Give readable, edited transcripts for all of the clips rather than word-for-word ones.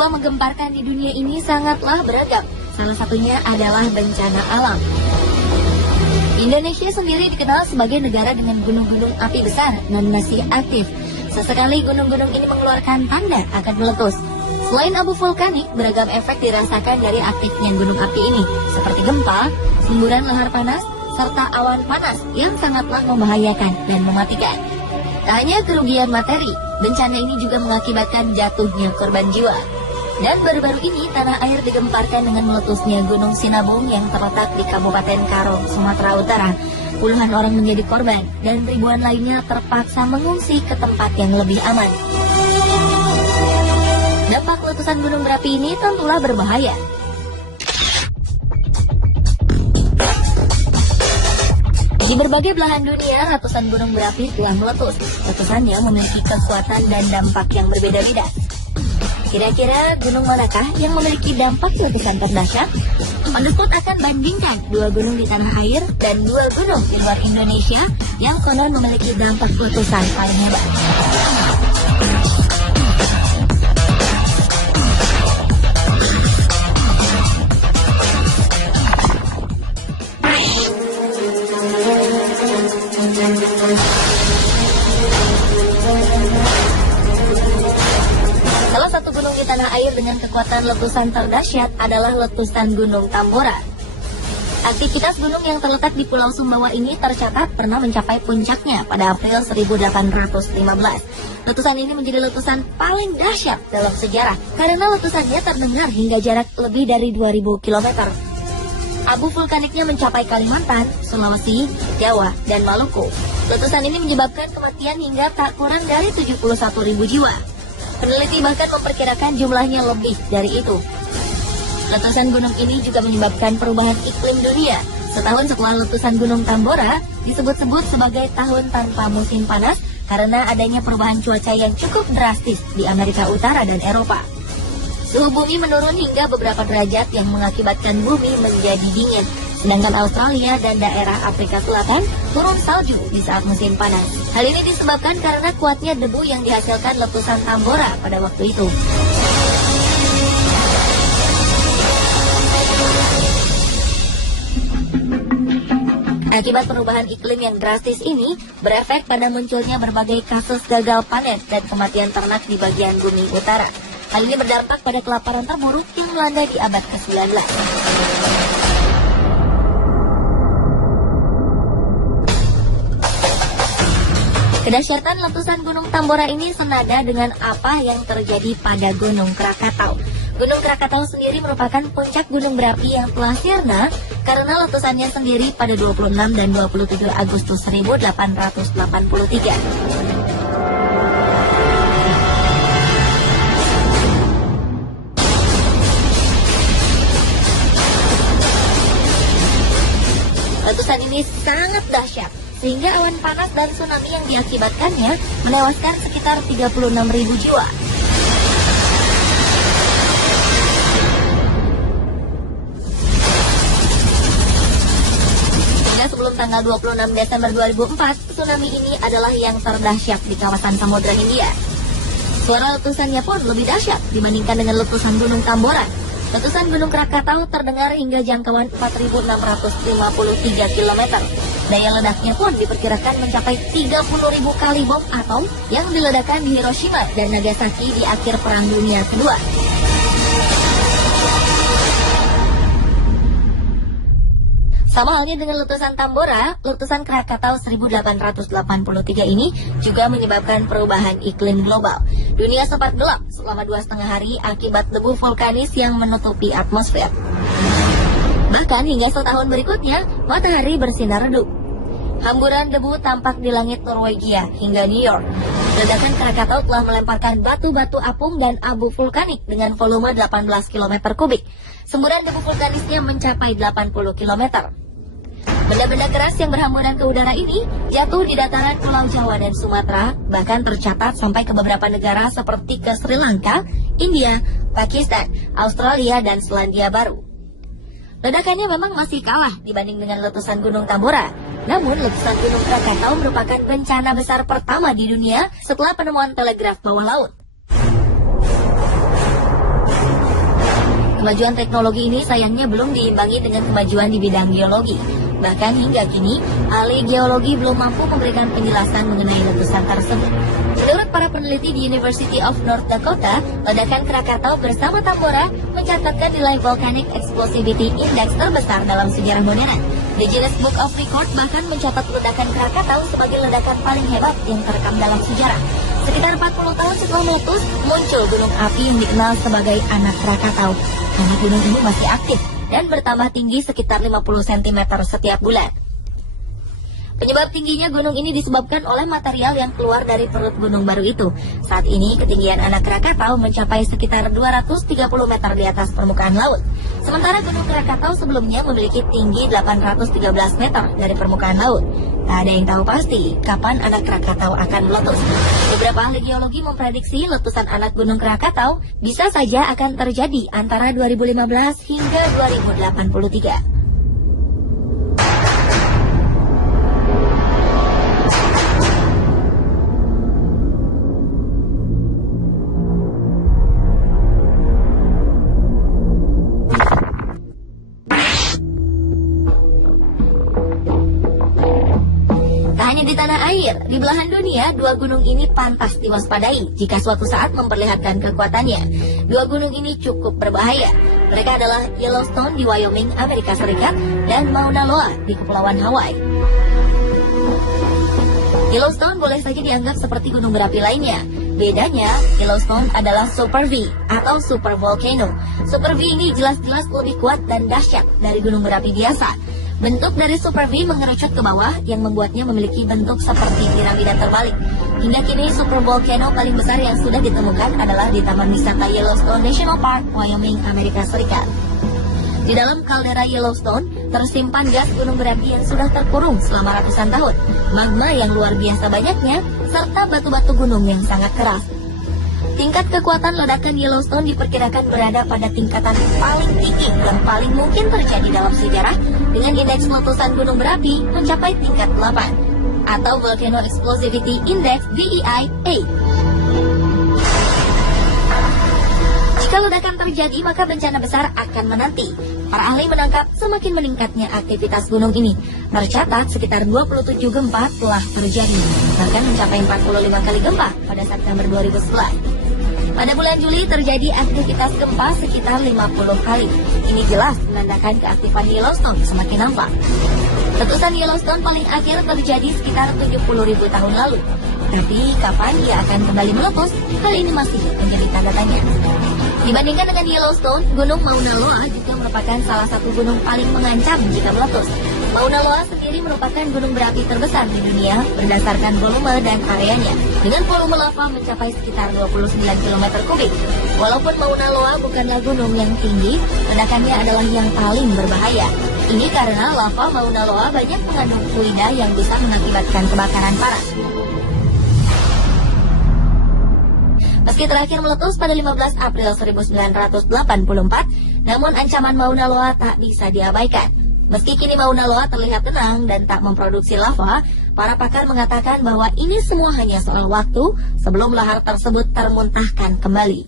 Peristiwa menggemparkan di dunia ini sangatlah beragam. Salah satunya adalah bencana alam. Indonesia sendiri dikenal sebagai negara dengan gunung-gunung api besar dan masih aktif. Sesekali gunung-gunung ini mengeluarkan tanda akan meletus. Selain abu vulkanik, beragam efek dirasakan dari aktifnya gunung api ini, seperti gempa, semburan lahar panas, serta awan panas yang sangatlah membahayakan dan mematikan. Tak hanya kerugian materi, bencana ini juga mengakibatkan jatuhnya korban jiwa. Dan baru-baru ini tanah air digemparkan dengan meletusnya Gunung Sinabung yang terletak di Kabupaten Karo, Sumatera Utara. Puluhan orang menjadi korban dan ribuan lainnya terpaksa mengungsi ke tempat yang lebih aman. Dampak letusan gunung berapi ini tentulah berbahaya. Di berbagai belahan dunia, ratusan gunung berapi telah meletus. Letusannya memiliki kekuatan dan dampak yang berbeda-beda. Kira-kira gunung manakah yang memiliki dampak letusan terdahsyat? Pandespot akan bandingkan 2 gunung di tanah air dan 2 gunung di luar Indonesia yang konon memiliki dampak letusan paling hebat. Salah satu gunung di tanah air dengan kekuatan letusan terdahsyat adalah letusan Gunung Tambora. Aktivitas gunung yang terletak di Pulau Sumbawa ini tercatat pernah mencapai puncaknya pada April 1815. Letusan ini menjadi letusan paling dahsyat dalam sejarah karena letusannya terdengar hingga jarak lebih dari 2000 km. Abu vulkaniknya mencapai Kalimantan, Sulawesi, Jawa, dan Maluku. Letusan ini menyebabkan kematian hingga tak kurang dari 71.000 jiwa. Peneliti bahkan memperkirakan jumlahnya lebih dari itu. Letusan gunung ini juga menyebabkan perubahan iklim dunia. Setahun setelah letusan Gunung Tambora, disebut-sebut sebagai tahun tanpa musim panas karena adanya perubahan cuaca yang cukup drastis di Amerika Utara dan Eropa. Suhu bumi menurun hingga beberapa derajat yang mengakibatkan bumi menjadi dingin. Sedangkan Australia dan daerah Afrika Selatan turun salju di saat musim panas. Hal ini disebabkan karena kuatnya debu yang dihasilkan letusan Tambora pada waktu itu. Akibat perubahan iklim yang drastis ini, berefek pada munculnya berbagai kasus gagal panen dan kematian ternak di bagian bumi utara. Hal ini berdampak pada kelaparan terburuk yang melanda di abad ke-19. Kedahsyatan letusan Gunung Tambora ini senada dengan apa yang terjadi pada Gunung Krakatau. Gunung Krakatau sendiri merupakan puncak gunung berapi yang telah sirna karena letusannya sendiri pada 26 dan 27 Agustus 1883. Letusan ini sangat dahsyat, sehingga awan panas dan tsunami yang diakibatkannya menewaskan sekitar 36.000 jiwa. Hingga sebelum tanggal 26 Desember 2004, tsunami ini adalah yang terdahsyat di kawasan Samudra Hindia. Suara letusannya pun lebih dahsyat dibandingkan dengan letusan Gunung Tambora. Letusan Gunung Krakatau terdengar hingga jangkauan 4.653 km. Daya ledaknya pun diperkirakan mencapai 30.000 kali bom atom yang diledakkan di Hiroshima dan Nagasaki di akhir Perang Dunia Kedua. Sama halnya dengan letusan Tambora, letusan Krakatau 1883 ini juga menyebabkan perubahan iklim global. Dunia sempat gelap selama 2,5 hari akibat debu vulkanis yang menutupi atmosfer. Bahkan hingga setahun berikutnya, matahari bersinar redup. Hamburan debu tampak di langit Norwegia hingga New York. Ledakan Krakatau telah melemparkan batu-batu apung dan abu vulkanik dengan volume 18 km kubik. Semburan debu vulkanisnya mencapai 80 km. Benda-benda keras yang berhamburan ke udara ini jatuh di dataran Pulau Jawa dan Sumatera, bahkan tercatat sampai ke beberapa negara seperti ke Sri Lanka, India, Pakistan, Australia, dan Selandia Baru. Ledakannya memang masih kalah dibanding dengan letusan Gunung Tambora. Namun, letusan Gunung Krakatau merupakan bencana besar pertama di dunia setelah penemuan telegraf bawah laut. Kemajuan teknologi ini sayangnya belum diimbangi dengan kemajuan di bidang geologi. Bahkan hingga kini, ahli geologi belum mampu memberikan penjelasan mengenai letusan tersebut. Menurut para peneliti di University of North Dakota, ledakan Krakatau bersama Tambora mencatatkan nilai Volcanic Explosivity Index terbesar dalam sejarah modern. The Guinness Book of Record bahkan mencatat ledakan Krakatau sebagai ledakan paling hebat yang terekam dalam sejarah. Sekitar 40 tahun setelah meletus, muncul gunung api yang dikenal sebagai Anak Krakatau. Karena gunung ini masih aktif dan bertambah tinggi sekitar 50 cm setiap bulan. Penyebab tingginya gunung ini disebabkan oleh material yang keluar dari perut gunung baru itu. Saat ini ketinggian Anak Krakatau mencapai sekitar 230 meter di atas permukaan laut. Sementara Gunung Krakatau sebelumnya memiliki tinggi 813 meter dari permukaan laut. Tak ada yang tahu pasti kapan Anak Krakatau akan meletus. Beberapa ahli geologi memprediksi letusan anak Gunung Krakatau bisa saja akan terjadi antara 2015 hingga 2083. Di tanah air, di belahan dunia, dua gunung ini pantas diwaspadai jika suatu saat memperlihatkan kekuatannya. Dua gunung ini cukup berbahaya. Mereka adalah Yellowstone di Wyoming, Amerika Serikat, dan Mauna Loa di Kepulauan Hawaii. Yellowstone boleh saja dianggap seperti gunung berapi lainnya. Bedanya, Yellowstone adalah Super V atau Super Volcano. Super V ini jelas-jelas lebih kuat dan dahsyat dari gunung berapi biasa. Bentuk dari Super V mengerucut ke bawah yang membuatnya memiliki bentuk seperti piramida terbalik. Hingga kini Super Volcano paling besar yang sudah ditemukan adalah di Taman Wisata Yellowstone National Park, Wyoming, Amerika Serikat. Di dalam kaldera Yellowstone tersimpan gas gunung berapi yang sudah terkurung selama ratusan tahun, magma yang luar biasa banyaknya, serta batu-batu gunung yang sangat keras. Tingkat kekuatan ledakan Yellowstone diperkirakan berada pada tingkatan paling tinggi yang paling mungkin terjadi dalam sejarah, dengan indeks letusan gunung berapi mencapai tingkat 8 atau Volcano Explosivity Index VEI 8. Jika ledakan terjadi, maka bencana besar akan menanti. Para ahli menangkap semakin meningkatnya aktivitas gunung ini. Tercatat sekitar 27 gempa telah terjadi, bahkan mencapai 45 kali gempa pada September 2011. Pada bulan Juli terjadi aktivitas gempa sekitar 50 kali. Ini jelas menandakan keaktifan Yellowstone semakin nampak. Letusan Yellowstone paling akhir terjadi sekitar 70.000 tahun lalu. Tapi kapan ia akan kembali meletus? Hal ini masih menjadi tanda tanya. Dibandingkan dengan Yellowstone, Gunung Mauna Loa juga merupakan salah satu gunung paling mengancam jika meletus. Mauna Loa sendiri merupakan gunung berapi terbesar di dunia berdasarkan volume dan areanya, dengan volume lava mencapai sekitar 29 km kubik. Walaupun Mauna Loa bukanlah gunung yang tinggi, ledakannya adalah yang paling berbahaya. Ini karena lava Mauna Loa banyak mengandung fluida yang bisa mengakibatkan kebakaran parah. Meski terakhir meletus pada 15 April 1984, namun ancaman Mauna Loa tak bisa diabaikan. Meski kini Mauna Loa terlihat tenang dan tak memproduksi lava, para pakar mengatakan bahwa ini semua hanya soal waktu sebelum lahar tersebut termuntahkan kembali.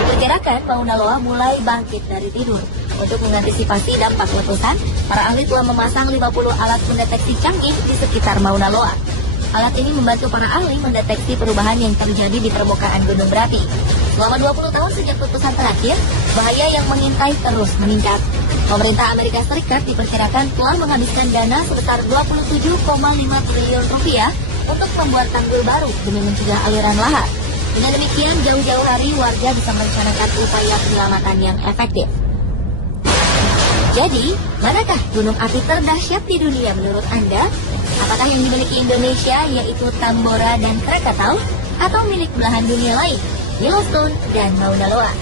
Diperkirakan Mauna Loa mulai bangkit dari tidur. Untuk mengantisipasi dampak letusan, para ahli telah memasang 50 alat mendeteksi canggih di sekitar Mauna Loa. Alat ini membantu para ahli mendeteksi perubahan yang terjadi di permukaan gunung berapi. Selama 20 tahun sejak letusan terakhir, bahaya yang mengintai terus meningkat. Pemerintah Amerika Serikat diperkirakan telah menghabiskan dana sebesar 27,5 triliun rupiah untuk membuat tanggul baru demi mencegah aliran lahar. Dengan demikian, jauh-jauh hari warga bisa merencanakan upaya penyelamatan yang efektif. Jadi, manakah gunung api terdahsyat di dunia menurut Anda? Apakah yang dimiliki Indonesia yaitu Tambora dan Krakatau, atau milik belahan dunia lain, Yellowstone dan Mauna Loa?